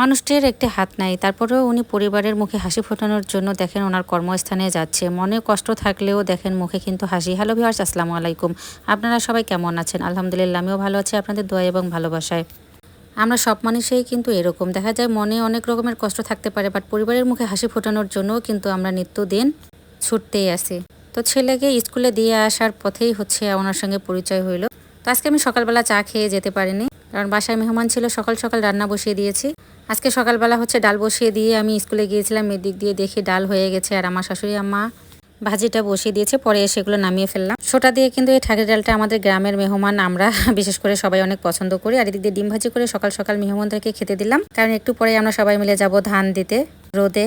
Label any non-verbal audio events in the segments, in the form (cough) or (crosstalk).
মানুষটির একটি হাত নাই। তারপরেও উনি পরিবারের মুখে হাসি ফোটানোর জন্য দেখেন ওনার কর্মস্থানে যাচ্ছে। মনে কষ্ট থাকলেও দেখেন মুখে কিন্তু হাসি। হ্যালো ভিউয়ার্স, আসসালামু আলাইকুম। আপনারা সবাই কেমন আছেন? আলহামদুলিল্লাহ, আমিও ভালো আছি। আপনাদের দোয়া এবং ভালোবাসায়। আমরা সব মানুষেই কিন্তু এরকম। দেখা যায় মনে অনেক রকমের কষ্ট থাকতে পারে বাট পরিবারের মুখে হাসি ফোটানোর জন্য কিন্তু আমরা নিত্যদিন ছুটতেই আসি। তো ছেলেকে স্কুলে দিয়ে আসার পথেই হচ্ছে ওনার সঙ্গে পরিচয় হইল। তো আজকে আমি সকালবেলা চা খেয়ে যেতে পারিনি। কারণ বাসায় মেহমান ছিল, সকাল সকাল রান্না বসিয়ে দিয়েছি। আজকে সকালবেলা হচ্ছে ডাল বসিয়ে দিয়ে আমি স্কুলে গিয়েছিলাম এদিক দিয়ে দেখি ডাল হয়ে গেছে আর আমার শাশুড়ি আম্মা ভাজিটা বসিয়ে দিয়েছে, পরে সেগুলো নামিয়ে ফেললাম। সোটা দিয়ে কিন্তু এই ঠাকের ডালটা আমাদের গ্রামের মেহমান আমরা (laughs) বিশেষ করে সবাই অনেক পছন্দ করি আর এদিক দিয়ে ডিম ভাজি করে সকাল সকাল মেহমানদেরকে খেতে দিলাম। কারণ একটু পরে আমরা সবাই মিলে যাব ধান দিতে, রোদে।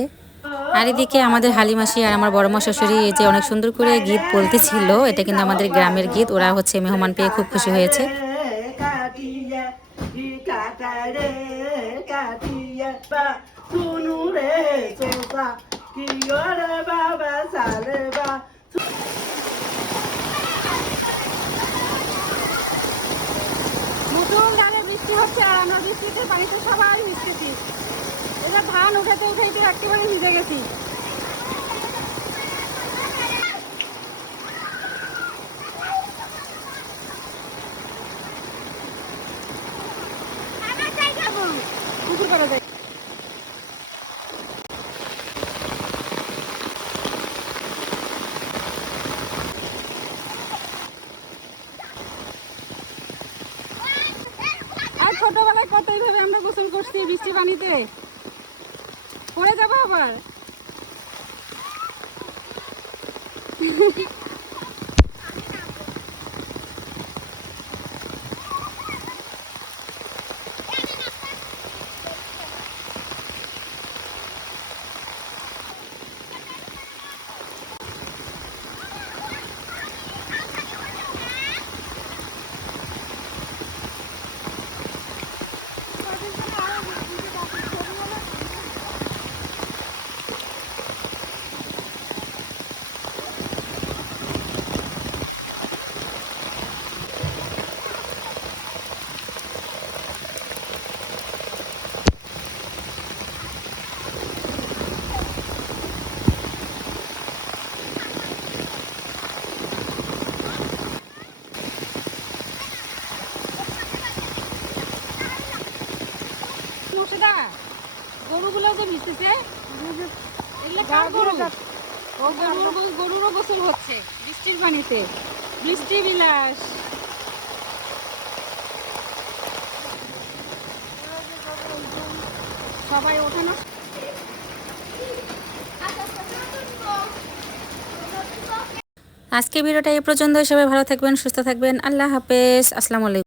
আর এদিকে আমাদের হালিমাসি আর আমার বড় মা শাশুড়ি এই যে অনেক সুন্দর করে গীত বলতেছিল, এটা কিন্তু আমাদের গ্রামের গীত, ওরা হচ্ছে মেহমান পেয়ে খুব খুশি হয়েছে। কাটিয়া, ই কাটারে কাটিয়া বা শুনু রে চোপা, কি ওরে বাবা সারে বা। নতুন গ্রামে বৃষ্টি হচ্ছে আর আমরা বৃষ্টিতে পানিতে সবাই ভিজতেছি। এবার ধান উঠাতে উঠাইতে একেবারে ভিজে গেছি। করা যায়। আর ছোটবেলায় কত এইভাবে আমরা গোসল করছি বৃষ্টি পানিতে? পড়ে যাব আবার? গরুগুলো যে ভিজতেছে এগুলো কার গরু? ও গরুর গরুরও গোসল হচ্ছে বৃষ্টির পানিতে। বৃষ্টি বিলাস। সবাই ওঠানো আজকে ভিডিওটা এই পর্যন্ত সবাই ভালো থাকবেন সুস্থ থাকবেন। আল্লাহ হাফেজ। আসসালামু আলাইকুম।